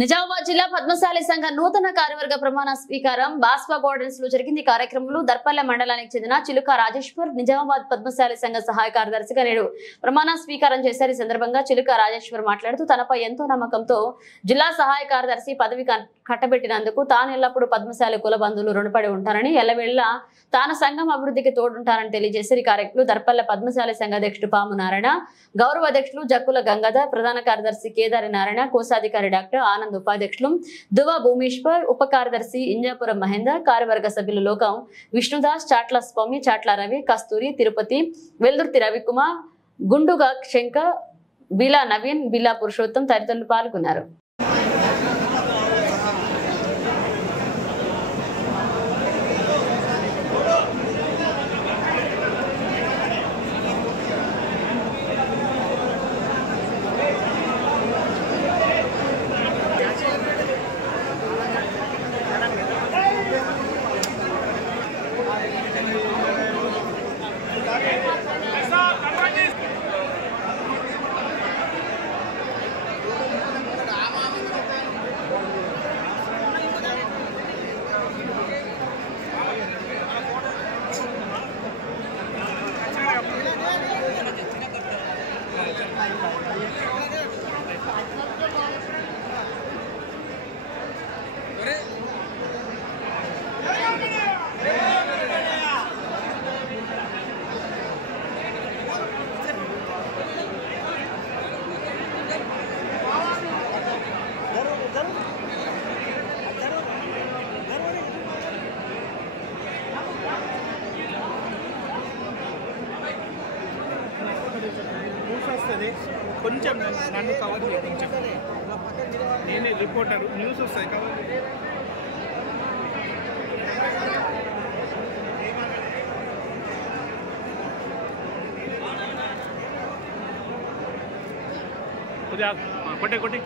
నిజామాబాద్ జిల్లా పద్మశాలి సంఘ నూతన కార్యవర్గ ప్రమాణ స్వీకారం బాస్వా గార్డెన్స్ లో జరిగింది. కార్యక్రమంలో దర్పల్ల మండలానికి చెందిన చిలుక రాజేశ్వర్ నిజామాబాద్ పద్మశాలి సంఘ సహాయ కార్యదర్శిగా నేడు ప్రమాణ స్వీకారం చేశారు. ఈ సందర్భంగా చిలుక రాజేశ్వర్ మాట్లాడుతూ తనపై ఎంతో నమ్మకంతో జిల్లా సహాయ కార్యదర్శి పదవి కట్టబెట్టినందుకు తాను ఎల్లప్పుడూ పద్మశాలి కుల బంధువులు రుణపడి ఉంటారని, ఎల్లవేళ తాను సంఘం అభివృద్ధికి తోడుంటారని తెలియజేశారు. ఈ కార్యక్రమంలో దర్పల్ల పద్మశాలి సంఘ అధ్యక్షుడు పాము నారాయణ, గౌరవ అధ్యక్షులు జక్కుల గంగాధర్, ప్రధాన కార్యదర్శి కేదారి నారాయణ, కోశాధికారి డాక్టర్ ఆనంద్, ఉపాధ్యక్షులు దువా భూమేశ్వర్, ఉప కార్యదర్శి ఇంజాపురం మహేందర్, కార్యవర్గ సభ్యులు లోకం విష్ణుదాస్, చాట్ల స్వామి, చాట్ల రవి, కస్తూరి, తిరుపతి, వెల్దుర్తి రవికుమార్, గుండుగా శంకర్, బిలా నవీన్, బిలా పురుషోత్తం తదితరులు పాల్గొన్నారు. కొంచెం నన్ను కవర్ చేయి, కొంచెం నేనే రిపోర్టర్, న్యూస్ వస్తాయి కవర్ కొద్దిగా కొట్టే